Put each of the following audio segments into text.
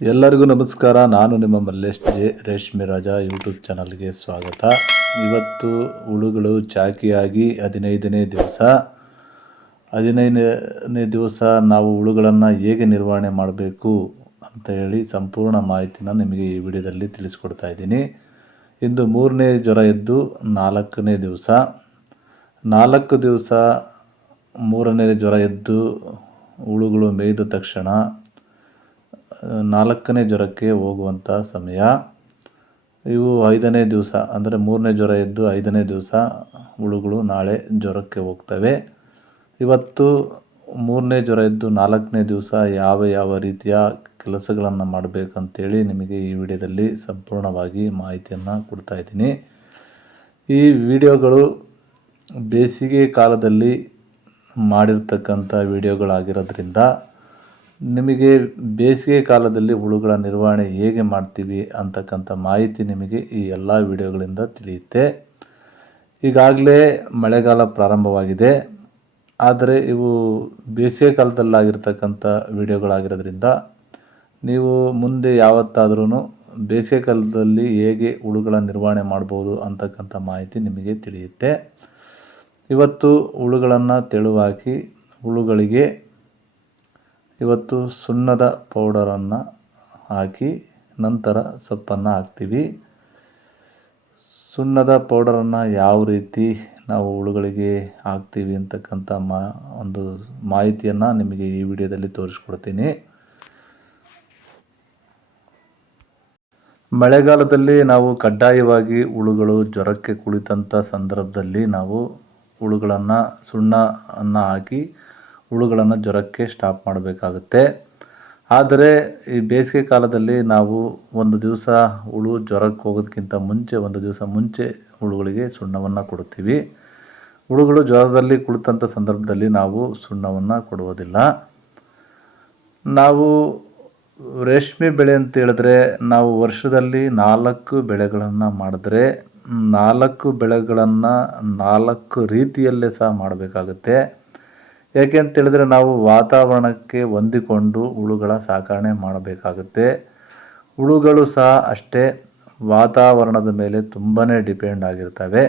ಎಲ್ಲರಿಗೂ ನಮಸ್ಕಾರ. ನಾನು ನಿಮ್ಮ ಮಲ್ಲೇಶ್ ಜೆ ರೇಷ್ಮೆ ರಾಜ ಯೂಟ್ಯೂಬ್ ಚಾನಲ್ಗೆ ಸ್ವಾಗತ. ಇವತ್ತು ಹುಳುಗಳು ಚಾಕಿಯಾಗಿ 15ನೇ ದಿವಸ. 15ನೇ ದಿವಸ ನಾವು ಹುಳುಗಳನ್ನು ಹೇಗೆ ನಿರ್ವಹಣೆ ಮಾಡಬೇಕು ಅಂತ ಹೇಳಿ ಸಂಪೂರ್ಣ ಮಾಹಿತಿನ ನಿಮಗೆ ಈ ವಿಡಿಯೋದಲ್ಲಿ ತಿಳಿಸ್ಕೊಡ್ತಾ ಇದ್ದೀನಿ. ಇಂದು 3ನೇ ಜ್ವರ ಎದ್ದು 4ನೇ ದಿವಸ. 4 ದಿವಸ 3ನೇ ಜ್ವರ ಎದ್ದು ಹುಳುಗಳು ಮೇಯ್ದ ತಕ್ಷಣ 4ನೇ ಜ್ವರಕ್ಕೆ ಹೋಗುವಂಥ ಸಮಯ. ಇವು 5ನೇ ದಿವಸ ಅಂದರೆ 3ನೇ ಜ್ವರ ಎದ್ದು 5ನೇ ದಿವಸ ಹುಳುಗಳು ನಾಳೆ ಜ್ವರಕ್ಕೆ ಹೋಗ್ತವೆ. ಇವತ್ತು 3ನೇ ಜ್ವರ ಎದ್ದು 4ನೇ ದಿವಸ ಯಾವ ರೀತಿಯ ಕೆಲಸಗಳನ್ನು ಮಾಡಬೇಕಂತೇಳಿ ನಿಮಗೆ ಈ ವಿಡಿಯೋದಲ್ಲಿ ಸಂಪೂರ್ಣವಾಗಿ ಮಾಹಿತಿಯನ್ನು ಕೊಡ್ತಾ ಇದ್ದೀನಿ. ಈ ವಿಡಿಯೋಗಳು ಬೇಸಿಗೆ ಕಾಲದಲ್ಲಿ ಮಾಡಿರ್ತಕ್ಕಂಥ ವಿಡಿಯೋಗಳಾಗಿರೋದ್ರಿಂದ ನಿಮಗೆ ಬೇಸಿಗೆ ಕಾಲದಲ್ಲಿ ಹುಳುಗಳ ನಿರ್ವಹಣೆ ಹೇಗೆ ಮಾಡ್ತೀವಿ ಅಂತಕ್ಕಂಥ ಮಾಹಿತಿ ನಿಮಗೆ ಈ ಎಲ್ಲ ವಿಡಿಯೋಗಳಿಂದ ತಿಳಿಯುತ್ತೆ. ಈಗಾಗಲೇ ಮಳೆಗಾಲ ಪ್ರಾರಂಭವಾಗಿದೆ, ಆದರೆ ಇವು ಬೇಸಿಗೆ ಕಾಲದಲ್ಲಾಗಿರ್ತಕ್ಕಂಥ ವಿಡಿಯೋಗಳಾಗಿರೋದ್ರಿಂದ ನೀವು ಮುಂದೆ ಯಾವತ್ತಾದ್ರೂ ಬೇಸಿಗೆ ಕಾಲದಲ್ಲಿ ಹೇಗೆ ಹುಳುಗಳ ನಿರ್ವಹಣೆ ಮಾಡ್ಬೋದು ಅಂತಕ್ಕಂಥ ಮಾಹಿತಿ ನಿಮಗೆ ತಿಳಿಯುತ್ತೆ. ಇವತ್ತು ಹುಳುಗಳನ್ನು ತೆಳುವಾಕಿ ಹುಳುಗಳಿಗೆ ಇವತ್ತು ಸುಣ್ಣದ ಪೌಡರನ್ನು ಹಾಕಿ ನಂತರ ಸೊಪ್ಪನ್ನು ಹಾಕ್ತೀವಿ. ಸುಣ್ಣದ ಪೌಡರನ್ನು ಯಾವ ರೀತಿ ನಾವು ಹುಳುಗಳಿಗೆ ಹಾಕ್ತೀವಿ ಅಂತಕ್ಕಂಥ ಒಂದು ಮಾಹಿತಿಯನ್ನು ನಿಮಗೆ ಈ ವಿಡಿಯೋದಲ್ಲಿ ತೋರಿಸ್ಕೊಡ್ತೀನಿ. ಮಳೆಗಾಲದಲ್ಲಿ ನಾವು ಕಡ್ಡಾಯವಾಗಿ ಹುಳುಗಳು ಜ್ವರಕ್ಕೆ ಕುಳಿತಂಥ ಸಂದರ್ಭದಲ್ಲಿ ನಾವು ಹುಳುಗಳನ್ನು ಸುಣ್ಣವನ್ನು ಹಾಕಿ ಹುಳುಗಳನ್ನು ಜ್ವರಕ್ಕೆ ಸ್ಟಾಪ್ ಮಾಡಬೇಕಾಗುತ್ತೆ. ಆದರೆ ಈ ಬೇಸಿಗೆ ಕಾಲದಲ್ಲಿ ನಾವು ಒಂದು ದಿವಸ ಹುಳು ಜ್ವರಕ್ಕೆ ಹೋಗೋದಕ್ಕಿಂತ ಮುಂಚೆ ಒಂದು ದಿವಸ ಮುಂಚೆ ಹುಳುಗಳಿಗೆ ಸುಣ್ಣವನ್ನು ಕೊಡ್ತೀವಿ. ಹುಳುಗಳು ಜ್ವರದಲ್ಲಿ ಕುಳಿತಂಥ ಸಂದರ್ಭದಲ್ಲಿ ನಾವು ಸುಣ್ಣವನ್ನು ಕೊಡುವುದಿಲ್ಲ. ನಾವು ರೇಷ್ಮೆ ಬೆಳೆ ಅಂತ ಹೇಳಿದ್ರೆ ನಾವು ವರ್ಷದಲ್ಲಿ 4 ಬೆಳೆಗಳನ್ನು ಮಾಡಿದ್ರೆ 4 ಬೆಳೆಗಳನ್ನು 4 ರೀತಿಯಲ್ಲೇ ಸಹ ಮಾಡಬೇಕಾಗುತ್ತೆ. ಯಾಕೆ ಅಂತೇಳಿದ್ರೆ ನಾವು ವಾತಾವರಣಕ್ಕೆ ಹೊಂದಿಕೊಂಡು ಹುಳುಗಳ ಸಾಕಣೆ ಮಾಡಬೇಕಾಗುತ್ತೆ. ಹುಳುಗಳು ಸಹ ಅಷ್ಟೇ ವಾತಾವರಣದ ಮೇಲೆ ತುಂಬಾ ಡಿಪೆಂಡ್ ಆಗಿರ್ತವೆ.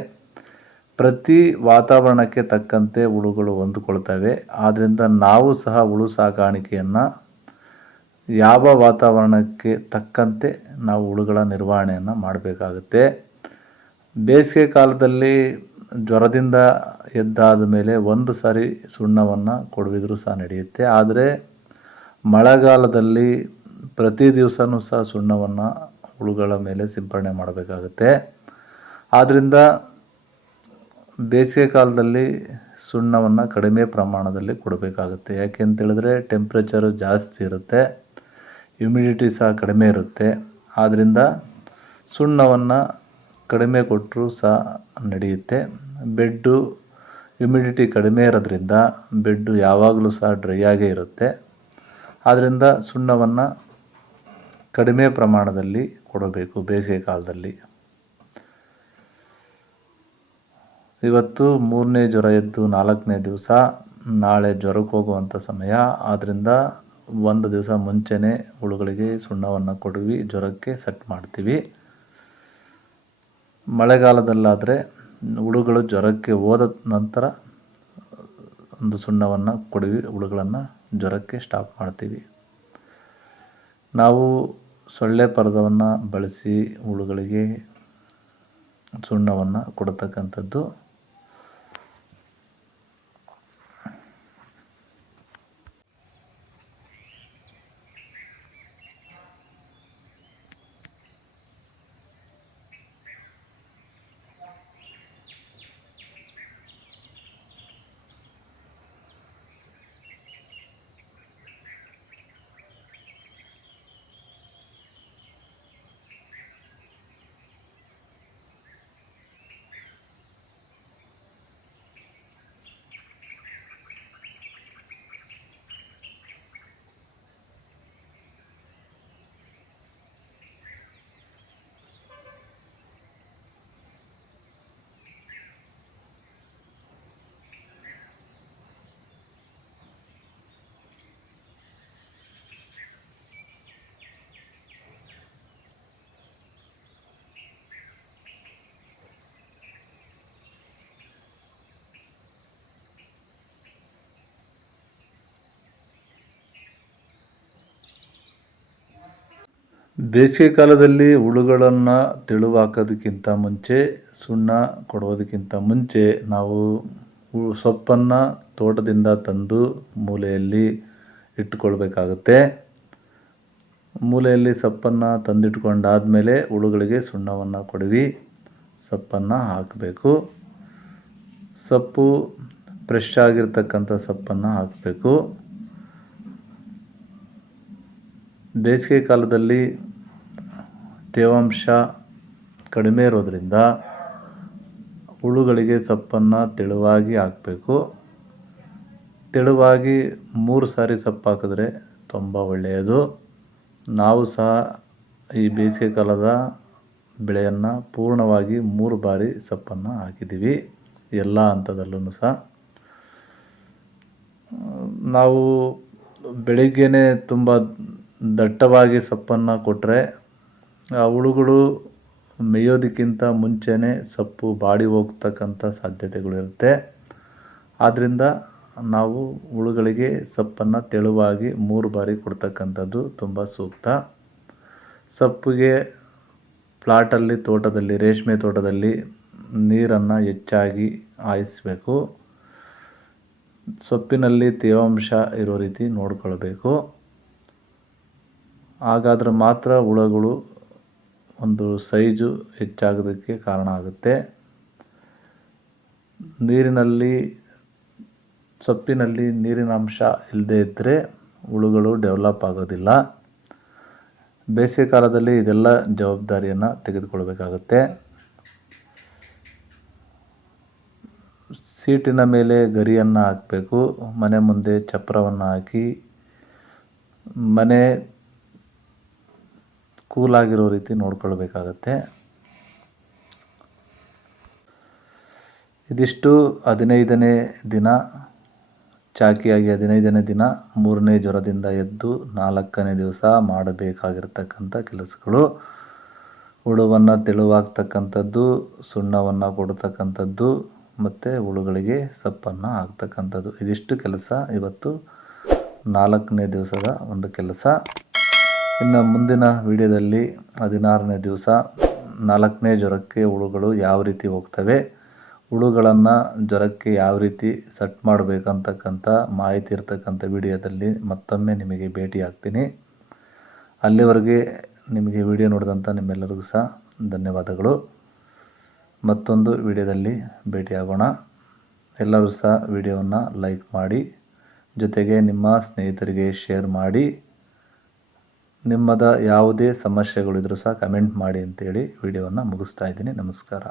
ಪ್ರತಿ ವಾತಾವರಣಕ್ಕೆ ತಕ್ಕಂತೆ ಹುಳುಗಳು ಹೊಂದಿಕೊಳ್ತವೆ. ಆದ್ದರಿಂದ ನಾವು ಸಹ ಹುಳು ಸಾಕಾಣಿಕೆಯನ್ನು ಯಾವ ವಾತಾವರಣಕ್ಕೆ ತಕ್ಕಂತೆ ನಾವು ಹುಳುಗಳ ನಿರ್ವಹಣೆಯನ್ನು ಮಾಡಬೇಕಾಗುತ್ತೆ. ಬೇಸಿಗೆ ಕಾಲದಲ್ಲಿ ಜ್ವರದಿಂದ ಎದ್ದಾದ ಮೇಲೆ ಒಂದು ಸಾರಿ ಸುಣ್ಣವನ್ನು ಕೊಡುವಿದ್ರೂ ಸಹ ನಡೆಯುತ್ತೆ. ಆದರೆ ಮಳೆಗಾಲದಲ್ಲಿ ಪ್ರತಿ ದಿವಸವೂ ಸಹ ಸುಣ್ಣವನ್ನು ಹುಳುಗಳ ಮೇಲೆ ಸಿಂಪಡಣೆ ಮಾಡಬೇಕಾಗುತ್ತೆ. ಆದ್ದರಿಂದ ಬೇಸಿಗೆ ಕಾಲದಲ್ಲಿ ಸುಣ್ಣವನ್ನು ಕಡಿಮೆ ಪ್ರಮಾಣದಲ್ಲಿ ಕೊಡಬೇಕಾಗುತ್ತೆ. ಯಾಕೆ ಅಂತೇಳಿದ್ರೆ ಟೆಂಪ್ರೇಚರು ಜಾಸ್ತಿ ಇರುತ್ತೆ, ಹ್ಯುಮಿಡಿಟಿ ಸಹ ಕಡಿಮೆ ಇರುತ್ತೆ. ಆದ್ದರಿಂದ ಸುಣ್ಣವನ್ನು ಕಡಿಮೆ ಕೊಟ್ಟರೂ ಸಹ ನಡೆಯುತ್ತೆ. ಬೆಡ್ಡು ಹ್ಯುಮಿಡಿಟಿ ಕಡಿಮೆ ಇರೋದ್ರಿಂದ ಬೆಡ್ಡು ಯಾವಾಗಲೂ ಸಹ ಡ್ರೈ ಆಗೇ ಇರುತ್ತೆ. ಆದ್ದರಿಂದ ಸುಣ್ಣವನ್ನು ಕಡಿಮೆ ಪ್ರಮಾಣದಲ್ಲಿ ಕೊಡಬೇಕು ಬೇಸಿಗೆ ಕಾಲದಲ್ಲಿ. ಇವತ್ತು 3ನೇ ಜ್ವರ ಎದ್ದು 4ನೇ ದಿವಸ, ನಾಳೆ ಜ್ವರಕ್ಕೆ ಹೋಗುವಂಥ ಸಮಯ. ಆದ್ದರಿಂದ ಒಂದು ದಿವಸ ಮುಂಚೆನೇ ಹುಳುಗಳಿಗೆ ಸುಣ್ಣವನ್ನು ಕೊಡುವಿ ಜ್ವರಕ್ಕೆ ಸೆಟ್ ಮಾಡ್ತೀವಿ. ಮಳೆಗಾಲದಲ್ಲಾದರೆ ಹುಳುಗಳು ಜ್ವರಕ್ಕೆ ಹೋದ ನಂತರ ಒಂದು ಸುಣ್ಣವನ್ನು ಕೊಡುವಿ, ಹುಳುಗಳನ್ನು ಜ್ವರಕ್ಕೆ ಸ್ಟಾಪ್ ಮಾಡ್ತೀವಿ. ನಾವು ಸೊಳ್ಳೆ ಪರದವನ್ನು ಬಳಸಿ ಹುಳುಗಳಿಗೆ ಸುಣ್ಣವನ್ನು ಕೊಡತಕ್ಕಂಥದ್ದು. ಬೇಸಿಗೆ ಕಾಲದಲ್ಲಿ ಹುಳುಗಳನ್ನು ತೆಳುವಾಕೋದಕ್ಕಿಂತ ಮುಂಚೆ, ಸುಣ್ಣ ಕೊಡೋದಕ್ಕಿಂತ ಮುಂಚೆ ನಾವು ಸೊಪ್ಪನ್ನು ತೋಟದಿಂದ ತಂದು ಮೂಲೆಯಲ್ಲಿ ಇಟ್ಟುಕೊಳ್ಬೇಕಾಗುತ್ತೆ. ಮೂಲೆಯಲ್ಲಿ ಸೊಪ್ಪನ್ನು ತಂದಿಟ್ಕೊಂಡಾದಮೇಲೆ ಹುಳುಗಳಿಗೆ ಸುಣ್ಣವನ್ನು ಕೊಡವಿ ಸೊಪ್ಪನ್ನು ಹಾಕಬೇಕು. ಸೊಪ್ಪು ಫ್ರೆಶ್ ಆಗಿರ್ತಕ್ಕಂಥ ಸೊಪ್ಪನ್ನು ಹಾಕಬೇಕು. ಬೇಸಿಗೆ ಕಾಲದಲ್ಲಿ ತೇವಾಂಶ ಕಡಿಮೆ ಇರೋದರಿಂದ ಹುಳುಗಳಿಗೆ ಸೊಪ್ಪನ್ನು ತೆಳುವಾಗಿ ಹಾಕಬೇಕು. ತೆಳುವಾಗಿ 3 ಸಾರಿ ಸೊಪ್ಪು ಹಾಕಿದ್ರೆ ತುಂಬ ಒಳ್ಳೆಯದು. ನಾವು ಸಹ ಈ ಬೇಸಿಗೆ ಕಾಲದ ಬೆಳೆಯನ್ನು ಪೂರ್ಣವಾಗಿ 3 ಬಾರಿ ಸೊಪ್ಪನ್ನು ಹಾಕಿದ್ದೀವಿ, ಎಲ್ಲ ಹಂತದಲ್ಲೂ ಸಹ. ನಾವು ಬೆಳಿಗ್ಗೆನೇ ತುಂಬ ದಟ್ಟವಾಗಿ ಸೊಪ್ಪನ್ನು ಕೊಟ್ಟರೆ ಆ ಹುಳುಗಳು ಮೇಯೋದಕ್ಕಿಂತ ಮುಂಚೆನೇ ಸೊಪ್ಪು ಬಾಡಿ ಹೋಗ್ತಕ್ಕಂಥ ಸಾಧ್ಯತೆಗಳಿರುತ್ತೆ. ಆದ್ದರಿಂದ ನಾವು ಹುಳುಗಳಿಗೆ ಸೊಪ್ಪನ್ನು ತೆಳುವಾಗಿ 3 ಬಾರಿ ಕೊಡ್ತಕ್ಕಂಥದ್ದು ತುಂಬ ಸೂಕ್ತ. ಸೊಪ್ಪಿಗೆ ಪ್ಲಾಟಲ್ಲಿ, ತೋಟದಲ್ಲಿ, ರೇಷ್ಮೆ ತೋಟದಲ್ಲಿ ನೀರನ್ನು ಹೆಚ್ಚಾಗಿ ಹಾಯಿಸಬೇಕು. ಸೊಪ್ಪಿನಲ್ಲಿ ತೇವಾಂಶ ಇರೋ ರೀತಿ ನೋಡ್ಕೊಳ್ಬೇಕು. ಹಾಗಾದರೆ ಮಾತ್ರ ಹುಳುಗಳು ಒಂದು ಸೈಜು ಹೆಚ್ಚಾಗೋದಕ್ಕೆ ಕಾರಣ ಆಗುತ್ತೆ. ಸೊಪ್ಪಿನಲ್ಲಿ ನೀರಿನ ಅಂಶ ಇಲ್ಲದೇ ಇದ್ದರೆ ಹುಳುಗಳು ಡೆವಲಪ್ ಆಗೋದಿಲ್ಲ. ಬೇಸಿಗೆ ಕಾಲದಲ್ಲಿ ಇದೆಲ್ಲ ಜವಾಬ್ದಾರಿಯನ್ನು ತೆಗೆದುಕೊಳ್ಬೇಕಾಗುತ್ತೆ. ಸೀಟಿನ ಮೇಲೆ ಗರಿಯನ್ನು ಹಾಕಬೇಕು. ಮನೆ ಮುಂದೆ ಚಪ್ಪರವನ್ನು ಹಾಕಿ ಮನೆ ಕೂಲಾಗಿರೋ ರೀತಿ ನೋಡ್ಕೊಳ್ಬೇಕಾಗತ್ತೆ. ಇದಿಷ್ಟು 15ನೇ ದಿನ, ಚಾಕಿಯಾಗಿ 15ನೇ ದಿನ 3ನೇ ಜ್ವರದಿಂದ ಎದ್ದು 4ನೇ ದಿವಸ ಮಾಡಬೇಕಾಗಿರ್ತಕ್ಕಂಥ ಕೆಲಸಗಳು. ಹುಳುವನ್ನು ತೆಳುವಾಗ್ತಕ್ಕಂಥದ್ದು, ಸುಣ್ಣವನ್ನು ಕೊಡ್ತಕ್ಕಂಥದ್ದು ಮತ್ತು ಹುಳುಗಳಿಗೆ ಸೊಪ್ಪನ್ನು ಹಾಕ್ತಕ್ಕಂಥದ್ದು. ಇದಿಷ್ಟು ಕೆಲಸ ಇವತ್ತು 4ನೇ ದಿವಸದ ಒಂದು ಕೆಲಸ. ಇನ್ನು ಮುಂದಿನ ವಿಡಿಯೋದಲ್ಲಿ 16ನೇ ದಿವಸ 4ನೇ ಜ್ವರಕ್ಕೆ ಹುಳುಗಳು ಯಾವ ರೀತಿ ಹೋಗ್ತವೆ, ಹುಳುಗಳನ್ನು ಜ್ವರಕ್ಕೆ ಯಾವ ರೀತಿ ಸೆಟ್ ಮಾಡಬೇಕಂತಕ್ಕಂಥ ಮಾಹಿತಿ ಇರ್ತಕ್ಕಂಥ ವಿಡಿಯೋದಲ್ಲಿ ಮತ್ತೊಮ್ಮೆ ನಿಮಗೆ ಭೇಟಿ ಆಗ್ತೀನಿ. ಅಲ್ಲಿವರೆಗೆ ನಿಮಗೆ ವಿಡಿಯೋ ನೋಡಿದಂಥ ನಿಮ್ಮೆಲ್ಲರಿಗೂ ಸಹ ಧನ್ಯವಾದಗಳು. ಮತ್ತೊಂದು ವಿಡಿಯೋದಲ್ಲಿ ಭೇಟಿಯಾಗೋಣ. ಎಲ್ಲರೂ ಸಹ ವಿಡಿಯೋವನ್ನು ಲೈಕ್ ಮಾಡಿ, ಜೊತೆಗೆ ನಿಮ್ಮ ಸ್ನೇಹಿತರಿಗೆ ಶೇರ್ ಮಾಡಿ. ನಿಮ್ಮದ ಯಾವುದೇ ಸಮಸ್ಯೆಗಳಿದ್ರೂ ಸಹ ಕಮೆಂಟ್ ಮಾಡಿ ಅಂತೇಳಿ ವಿಡಿಯೋವನ್ನು ಮುಗಿಸ್ತಾ ಇದ್ದೀನಿ. ನಮಸ್ಕಾರ.